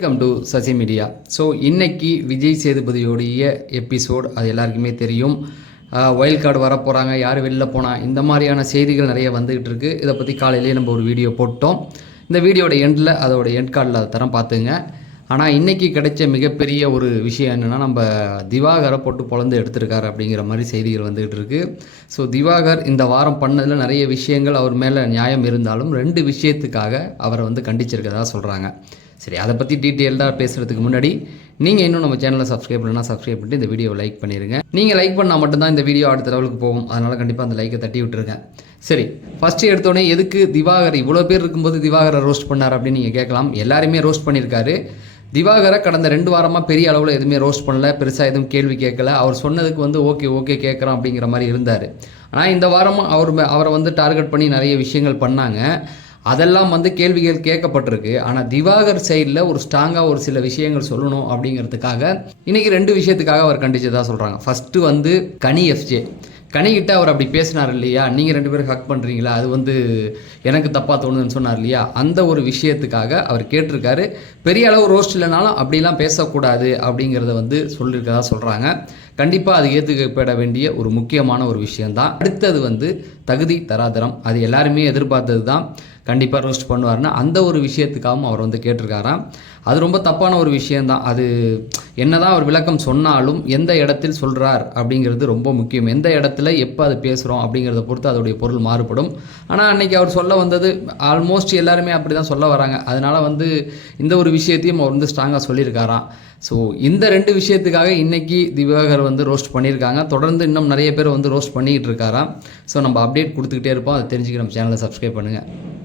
Welcome to Sasi media. So இன்னைக்கு Vijay சேதுபதியோடைய episode அது எல்லாருக்குமே தெரியும். வைல்ட் கார்டு வரப்போகிறாங்க, யார் வெளில போனால், இந்த மாதிரியான செய்திகள் நிறைய வந்துக்கிட்டு இருக்குது. இதை பற்றி காலையிலேயே நம்ம ஒரு வீடியோ போட்டோம். இந்த வீடியோட எண்டில் அதோட எண்ட் கார்டில் அதை தரம் பார்த்துங்க. ஆனால் இன்றைக்கி கிடைச்ச மிகப்பெரிய ஒரு விஷயம் என்னென்னா, நம்ம திவாகரை போட்டு பொழந்து எடுத்திருக்காரு அப்படிங்கிற மாதிரி செய்திகள் வந்துகிட்டு இருக்குது. ஸோ திவாகர் இந்த வாரம் பண்ணதில் நிறைய விஷயங்கள் அவர் மேலே நியாயம் இருந்தாலும் 2 விஷயத்துக்காக அவரை கண்டிச்சிருக்கதா சொல்கிறாங்க. சரி, அதை பற்றி டீட்டெயில்டாக பேசுகிறதுக்கு முன்னாடி நீங்கள் இன்னும் நம்ம சேனலை சப்ஸ்கிரைப் பண்ணலாம், சப்ஸ்கிரைப் பண்ணிட்டு இந்த வீடியோவை லைக் பண்ணிடுங்க. நீங்கள் லைக் பண்ணால் மட்டும்தான் இந்த வீடியோ அடுத்த லெவலுக்கு போகும். அதனால் கண்டிப்பாக அந்த லைக்கை தட்டி விட்டுருங்க. சரி, ஃபஸ்ட்டு எடுத்தோடனே எதுக்கு திவாகர் இவ்வளோ பேர் இருக்கும்போது திவாகரை ரோஸ்ட் பண்ணார் அப்படின்னு நீங்கள் கேட்கலாம். எல்லாருமே ரோஸ்ட் பண்ணியிருக்காரு. திவாகரை கடந்த 2 வாரமாக பெரிய அளவில் எதுவுமே ரோஸ்ட் பண்ணல, பெருசாக எதுவும் கேள்வி கேட்கல. அவர் சொன்னதுக்கு ஓகே கேட்குறோம் அப்படிங்கிற மாதிரி இருந்தார். ஆனால் இந்த வாரமும் அவரை டார்கெட் பண்ணி நிறைய விஷயங்கள் பண்ணாங்க. அதெல்லாம் கேள்விகள் கேட்கப்பட்டிருக்கு. ஆனால் திவாகர் சைடில் ஒரு ஸ்ட்ராங்காக ஒரு சில விஷயங்கள் சொல்லணும் அப்படிங்கிறதுக்காக இன்றைக்கி 2 விஷயத்துக்காக அவர் கண்டிச்சதாக சொல்கிறாங்க. ஃபஸ்ட்டு கனி எஃப்ஜே கனிக்கிட்ட அவர் அப்படி பேசினார் இல்லையா, நீங்கள் 2 பேரும் ஹக் பண்ணுறீங்களா, அது எனக்கு தப்பாக தோணுதுன்னு சொன்னார் இல்லையா, அந்த ஒரு விஷயத்துக்காக அவர் கேட்டிருக்காரு. பெரிய அளவு ரோஸ்ட் இல்லைனாலும் அப்படிலாம் பேசக்கூடாது அப்படிங்கிறத சொல்லியிருக்கதா சொல்கிறாங்க. கண்டிப்பாக அது ஏற்றுக்கப்பட வேண்டிய ஒரு முக்கியமான ஒரு விஷயந்தான். அடுத்தது தகுதி தராதரம், அது எல்லாருமே எதிர்பார்த்தது தான். கண்டிப்பாக ரோஸ்ட் பண்ணுவார்னு அந்த ஒரு விஷயத்துக்காகவும் அவர் கேட்டிருக்காராம். அது ரொம்ப தப்பான ஒரு விஷயந்தான். அது என்னதான் அவர் விளக்கம் சொன்னாலும் எந்த இடத்தில் சொல்கிறார் அப்படிங்கிறது ரொம்ப முக்கியம். எந்த இடத்துல எப்போ அது பேசுகிறோம் அப்படிங்கிறத பொறுத்து அதோடைய பொருள் மாறுபடும். ஆனால் அன்றைக்கி அவர் சொல்ல வந்தது ஆல்மோஸ்ட் எல்லாருமே அப்படி தான் சொல்ல வராங்க. அதனால் இந்த ஒரு விஷயத்தையும் அவர் ஸ்ட்ராங்காக சொல்லியிருக்காராம். ஸோ இந்த 2 விஷயத்துக்காக இன்றைக்கி திவாகர் ரோஸ்ட் பண்ணியிருக்காங்க. தொடர்ந்து இன்னும் நிறைய பேர் ரோஸ்ட் பண்ணிக்கிட்டு இருக்காராம். ஸோ நம்ம அப்டேட் கொடுத்துக்கிட்டே இருப்போம். அதை தெரிஞ்சுக்க நம்ம சேனலை சப்ஸ்கிரைப் பண்ணுங்கள்.